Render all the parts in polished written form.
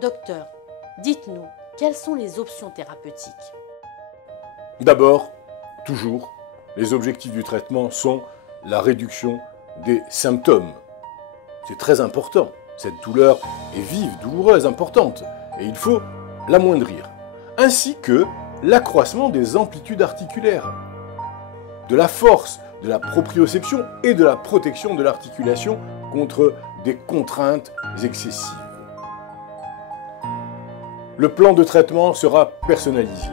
Docteur, dites-nous, quelles sont les options thérapeutiques? D'abord, toujours, les objectifs du traitement sont la réduction des symptômes. C'est très important. Cette douleur est vive, douloureuse, importante, et il faut l'amoindrir. Ainsi que l'accroissement des amplitudes articulaires, de la force, de la proprioception et de la protection de l'articulation contre des contraintes excessives. Le plan de traitement sera personnalisé.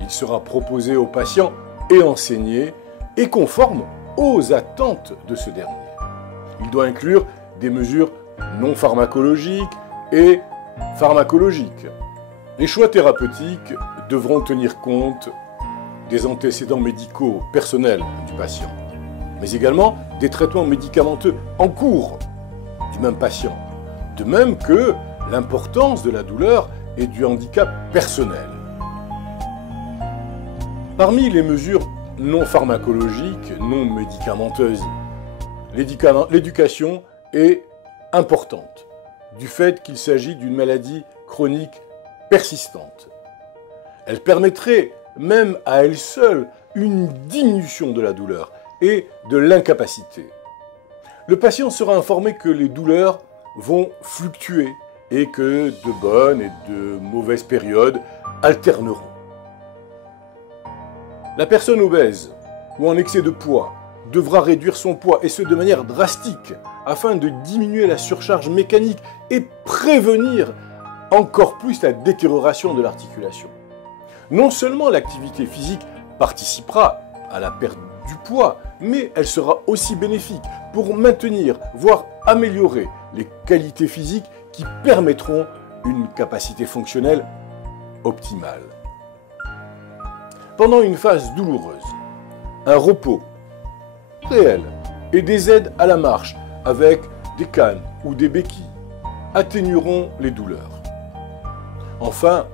Il sera proposé au patient et enseigné et conforme aux attentes de ce dernier. Il doit inclure des mesures non pharmacologiques et pharmacologiques. Les choix thérapeutiques devront tenir compte des antécédents médicaux personnels du patient, mais également des traitements médicamenteux en cours du même patient, de même que l'importance de la douleur et du handicap personnel. Parmi les mesures non pharmacologiques, non médicamenteuses, l'éducation est importante, du fait qu'il s'agit d'une maladie chronique persistante. Elle permettrait même à elle seule une diminution de la douleur et de l'incapacité. Le patient sera informé que les douleurs vont fluctuer et que de bonnes et de mauvaises périodes alterneront. La personne obèse ou en excès de poids devra réduire son poids, et ce de manière drastique, afin de diminuer la surcharge mécanique et prévenir encore plus la détérioration de l'articulation. Non seulement l'activité physique participera à la perte du poids, mais elle sera aussi bénéfique pour maintenir, voire améliorer les qualités physiques qui permettront une capacité fonctionnelle optimale. Pendant une phase douloureuse, un repos réel et des aides à la marche avec des cannes ou des béquilles atténueront les douleurs. Enfin,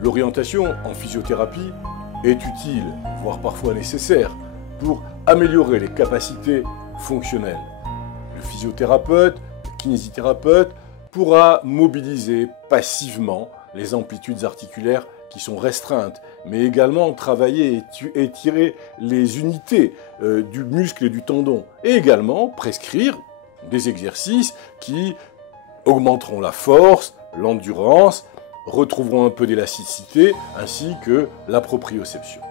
l'orientation en physiothérapie est utile, voire parfois nécessaire, pour améliorer les capacités fonctionnelles. Le physiothérapeute, le kinésithérapeute pourra mobiliser passivement les amplitudes articulaires qui sont restreintes, mais également travailler et étirer les unités du muscle et du tendon, et également prescrire des exercices qui augmenteront la force, l'endurance, retrouveront un peu d'élasticité, ainsi que la proprioception.